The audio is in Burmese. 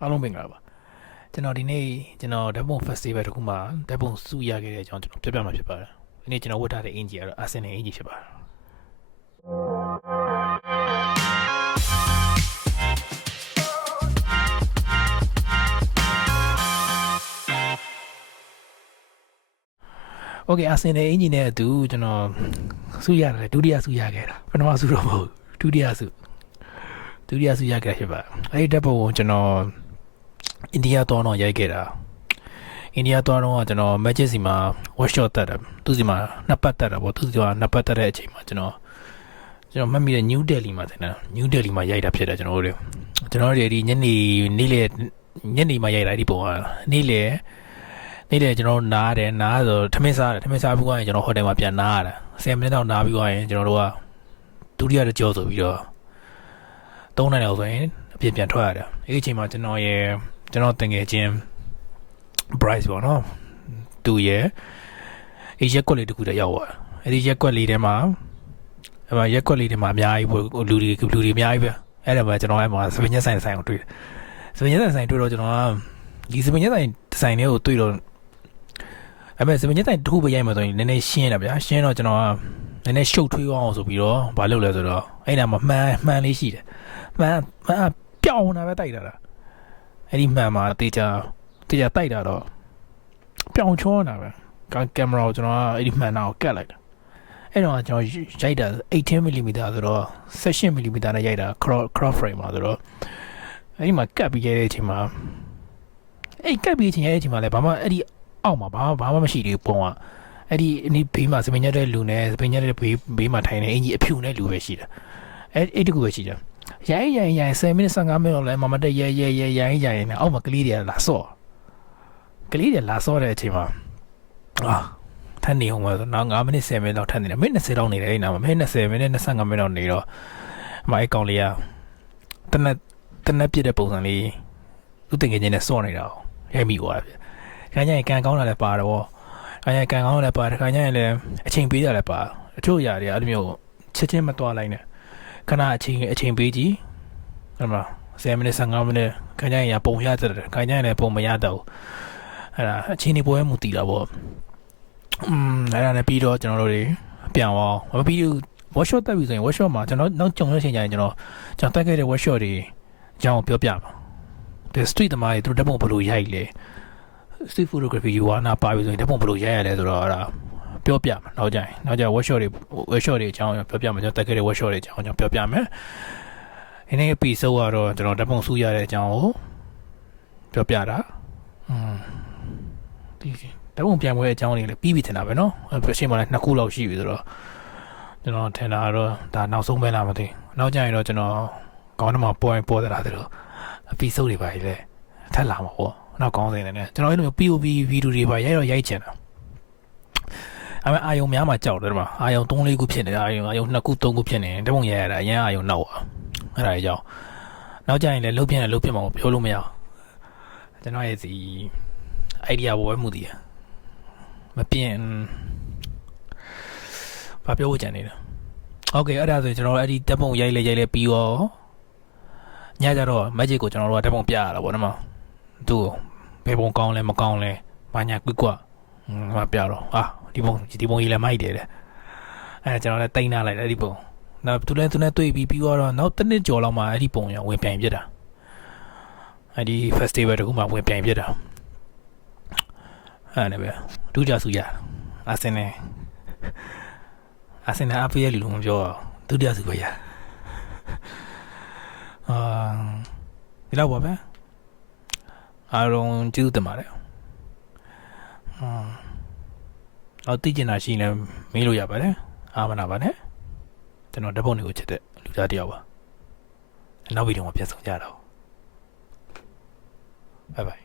အားလုံးမင်္ဂလာပါကျွန်တော်ဒီနေ့ကျွန်တော်ဓာတ်ပုံ festival တခုမှာဓာတ်ပုံစုရခဲ့တဲ့အကြောင်းကျွန်တော်ပြပြမှာဖြစ်ပါတယ်ဒီနေ့ကျွန်တော်ဝတ်ထားတဲ့အင်ဂျီကတော့အာဆင်နယ်အင်ဂျီဖြစ်ပါတယ်โอเคအာဆင်နယ်အင်ဂျီနဲ့အတူကျွန်တော်စုရတယ်ဒုတိယစုရခဲ့တာပထမစုတော့မဟုတ်ဒုတိယစုဒုတိယစုရခဲ့တာဖြစ်ပါတယ်အဲ့ဒီဓာတ်ပုံကိုကျွန်တော် အိန္ဒိယသွားတော့ရိုက်ခဲ့တာအိန္ဒိယသွားတော့ကျွန်တော် magic စီမှာ workshop တက်တယ်သူစီမှာနှစ်ပတ်တက်တာပေါ့သူစီမှာနှစ်ပတ်တက်တဲ့အချိန်မှာကျွန်တော်ကျွန်တော်မှတ်မိတဲ့ New Delhi မှာတင်တာ New Delhi မှာရိုက်တာဖြစ်တယ်ကျွန်တော်တို့ကျွန်တော်တို့ဒီညနေနေ့လေညနေမှာရိုက်တာဒီပုံကနေ့လေနေ့လေကျွန်တော်နားတယ်နားဆိုထမင်းစားတယ်ထမင်းစားပြီးသွားရင်ကျွန်တော်ဟိုတယ်မှာပြန်နားရတာ10မိနစ်တော့နားပြီးသွားရင်ကျွန်တော်တို့ကဒုတိယတစ်ကြောဆိုပြီးတော့3နိုင်လောက်ဆိုရင်အပြင်ပြန်ထွက်ရတယ်အဲ့ဒီအချိန်မှာကျွန်တော်ရဲ့ ကျွန်တော်တင်ငယ်ချင်း Bryce ပေါ့နော်သူရဲ့အေးရက်ကွက်လေးတခုတည်းရောက်သွားအဲ့ဒီရက်ကွက်လေးထဲမှာအဲ့မှာရက်ကွက်လေးထဲမှာအများကြီးပေါ့လူတွေလူတွေအများကြီးပဲအဲ့ဒါမှကျွန်တော်အဲ့မှာစပင်းညက်ဆိုင်ဆိုင်ကိုတွေ့တယ်စပင်းညက်ဆိုင်ဆိုင်တွေ့တော့ကျွန်တော်ကဒီစပင်းညက်ဆိုင်ဆိုင်လေးကိုတွေ့တော့အဲ့မဲ့စပင်းညက်ဆိုင်တစ်ခုပဲရိုက်မှဆိုရင်နည်းနည်းရှင်းတာဗျာရှင်းတော့ကျွန်တော်ကနည်းနည်းရှုပ်ထွေးအောင်ဆိုပြီးတော့မလုပ်လဲဆိုတော့အဲ့နာမှာမှန်မှန်လေးရှိတယ်မှန်မှန်ပျောင်းတာပဲတိုက်တာလား အဲ့ဒီမှန်မှာတေချာတေချာတိုက်တာတော့ပြောင်ချောနေတာပဲကကင်မရာကိုကျွန်တော်ကအဲ့ဒီမှန်တာကိုကတ်လိုက်တာအဲ့တော့ကျွန်တော်ရိုက်တာ18 mm ဆိုတော့16 mm နဲ့ရိုက်တာ crop crop frame ပါဆိုတော့အဲ့ဒီမှာကတ်ပြီးခဲ့တဲ့အချိန်မှာအဲ့ကတ်ပြီးချိန်ရဲ့အချိန်မှာလည်းဘာမှအဲ့ဒီအောက်မှာဘာမှဘာမှမရှိသေးဘူးပုံကအဲ့ဒီအနီးဘေးမှာစပင်ညက်တဲ့လူနဲ့စပင်ညက်တဲ့ဘေးဘေးမှာထိုင်နေအင်ကြီးအဖြူနဲ့လူပဲရှိတာအဲ့အဲ့တကူပဲရှိတာ ရိုင်းရိုင်းရိုင်း10မိနစ်15မိနစ်လောက်လဲမမတက်ရဲရဲရဲရိုင်းရိုင်းနဲ့အောက်မှာကလေးတွေကလာဆော့ကလေးတွေလာဆော့တဲ့အချိန်မှာအာထပ်နေအောင်ပါဆိုနောက်9မိနစ်10မိနစ်လောက်ထပ်နေတယ်မိနစ်20လောက်နေတယ်အဲ့နာမှာမိနစ်20မိနစ်25မိနစ်လောက်နေတော့အမအဲ့ကောင်လေးကတနက်တနက်ပြစ်တဲ့ပုံစံလေးသူတင်ငယ်ချင်းနဲ့ဆော့နေတာကိုရိုက်မိသွားပြီခါကျရင်ကန်ကောင်းတာလည်းပါတော့ခါကျရင်ကန်ကောင်းတာလည်းပါတယ်ခါကျရင်လည်းအချိန်ပေးတာလည်းပါအချို့ຢာတွေအဲ့လိုမျိုးချက်ချင်းမတွားလိုက်နဲ့ ခဏအချိန်အချိန်ပေးကြည့်ဟုတ်မလား10မိနစ်15မိနစ်ခိုင်ကြရင်ရပုံရတတ်တယ်ခိုင်ကြရင်လည်းပုံမရတတ်ဘူးအဲ့ဒါအချိန်ဒီပွဲမှုတည်တာပေါ့อืมအဲ့ဒါနဲ့ပြီးတော့ကျွန်တော်တို့တွေပြန်အောင်မပြီးဘူး workshop တက်ပြီဆိုရင် workshop မှာကျွန်တော်နောက်ကြုံရချိန်ကျရင်ကျွန်တော်ကျွန်တော်တက်ခဲ့တဲ့ workshop တွေအကြောင်းပြောပြပါဒီ street သမားတွေသူတို့ဓာတ်ပုံဘယ်လိုရိုက်လဲ street photography ယူဝါနာပါပြီဆိုရင်ဓာတ်ပုံဘယ်လိုရိုက်ရလဲဆိုတော့အဲ့ဒါ ပြောပြမှာနောက်ကြရင်နောက်ကြ workshop တွေ workshop တွေအကြောင်းပြောပြမှာကျွန်တော်တက်ခဲ့တဲ့ workshop တွေအကြောင်းကျွန်တော်ပြောပြမယ်ဒီနေ့ episode ကတော့ကျွန်တော်ဓာတ်ပုံစုရတဲ့အကြောင်းကိုပြောပြတာอืมဒီဓာတ်ပုံပြန်ပွဲအကြောင်းတွေလည်းပြီးပြီထင်တာပဲเนาะအချိန်မှလည်းနှစ်ခုလောက်ရှိပြီဆိုတော့ကျွန်တော်ထင်တာကတော့ဒါနောက်ဆုံးပဲလားမသိဘူးနောက်ကြရင်တော့ကျွန်တော်ကောင်းတယ်မှာပေါ်ရင်ပေါ်သလားဆိုတော့ episode တွေပါလေထပ်လာမှာပေါ့နောက်ကောင်းစင်တယ်နဲ့ကျွန်တော်အဲ့လိုမျိုး POV ဗီဒီယိုတွေပါရိုက်တော့ရိုက်ချင်တာ အမေအာယုံများမှာကြောက်တယ်ဒီမှာအာယုံ3 4ခုဖြစ်နေတာအာယုံအာယုံ2ခု3ခုဖြစ်နေတယ်တပုံရိုက်ရတာအရင်အာယုံနောက်ပါအဲ့ဒါကြောင့်နောက်ကြရင်လည်းလုတ်ပြင်းတယ်လုတ်ပြင်းမှာပြောလို့မရကျွန်တော်ရဲ့စီ idea ပေါ်ပဲမှုတည်မပြင်းဘာပြောဖို့ကြံနေလဲโอเคအဲ့ဒါဆိုကျွန်တော်အဲ့ဒီတက်ပုံရိုက်လေရိုက်လေပြီးရောညကြတော့ magic ကိုကျွန်တော်တို့ကတက်ပုံပြရတာပေါ့နော်သူဘယ်ပုံကောင်းလဲမကောင်းလဲဘာညာကွကွဟမပြတော့အာ ဒီပုံဒီပုံကြီးလည်းမိုက်တယ်တဲ့အဲကျွန်တော်လည်းတိန်းထားလိုက်တယ်အဲ့ဒီပုံနောက်သူလည်းသူနဲ့တွေ့ပြီးပြီးတော့နောက်တစ်နှစ်ကျော်လောက်မှအဲ့ဒီပုံရဝင်ပြိုင်ပြတာအဲ့ဒီ festival တခုမှဝင်ပြိုင်ပြတာအဲ့ဒါပဲဒုကြစုရအာဆင်နယ်အာဆင်နယ်အဖေးလူမပြောဒုတိယစုပဲရအာဒီလောက်ပါပဲအားလုံးကျေးဇူးတင်ပါတယ်อื มတော့သိကျင်တာရှိရင်မေးလို့ရပါတယ်အာမနာပါနဲ့ကျွန်တော်ဓာတ်ပုံတွေကိုချက်တဲ့လူသားတစ်ယောက်ပါနောက်ဗီဒီယိုမှာပြန်ဆောင်ကြတော့ဘိုင်ဘိုင်